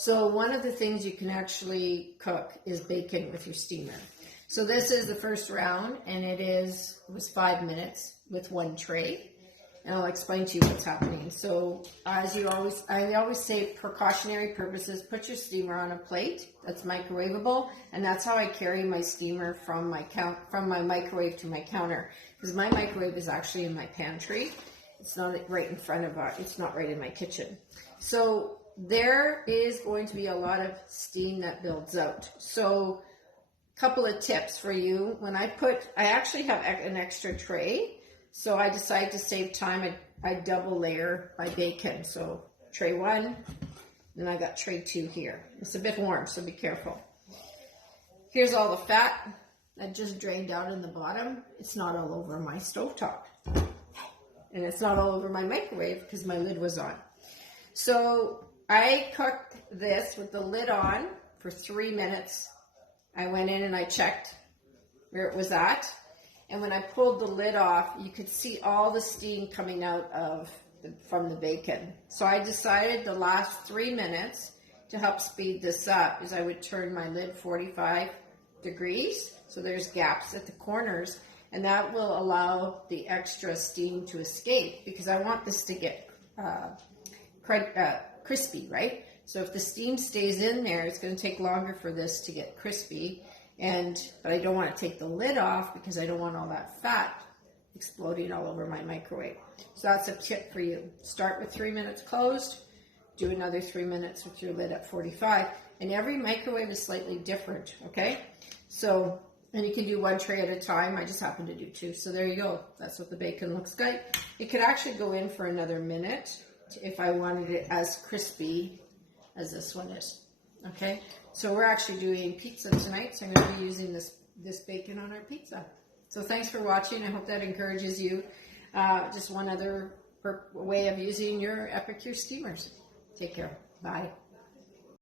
So one of the things you can actually cook is bacon with your steamer. So this is the first round, and it was 5 minutes with one tray. And I'll explain to you what's happening. So I always say, precautionary purposes, put your steamer on a plate that's microwavable, and that's how I carry my steamer from my microwave to my counter, because my microwave is actually in my pantry. It's not right in front of it's not right in my kitchen. So there is going to be a lot of steam that builds out. So a couple of tips for you. When I actually have an extra tray. So I decided to save time. I double layer my bacon. So tray 1, and I got tray 2 here. It's a bit warm, so be careful. Here's all the fat that just drained out in the bottom. It's not all over my stovetop. And it's not all over my microwave because my lid was on. So I cooked this with the lid on for 3 minutes. I went in and I checked where it was at. And when I pulled the lid off, you could see all the steam coming out from the bacon. So I decided the last 3 minutes to help speed this up is I would turn my lid 45 degrees. So there's gaps at the corners, and that will allow the extra steam to escape, because I want this to get crispy, right? So if the steam stays in there, it's going to take longer for this to get crispy. But I don't want to take the lid off because I don't want all that fat exploding all over my microwave. So that's a tip for you. Start with 3 minutes closed, do another 3 minutes with your lid at 45, and every microwave is slightly different, okay? So, and you can do one tray at a time. I just happen to do 2. So there you go. That's what the bacon looks like. It could actually go in for another minute if I wanted it as crispy as this one is. Okay, so we're actually doing pizza tonight, so I'm going to be using this bacon on our pizza. So thanks for watching. I hope that encourages you. Just one other way of using your Epicure steamers. Take care. Bye.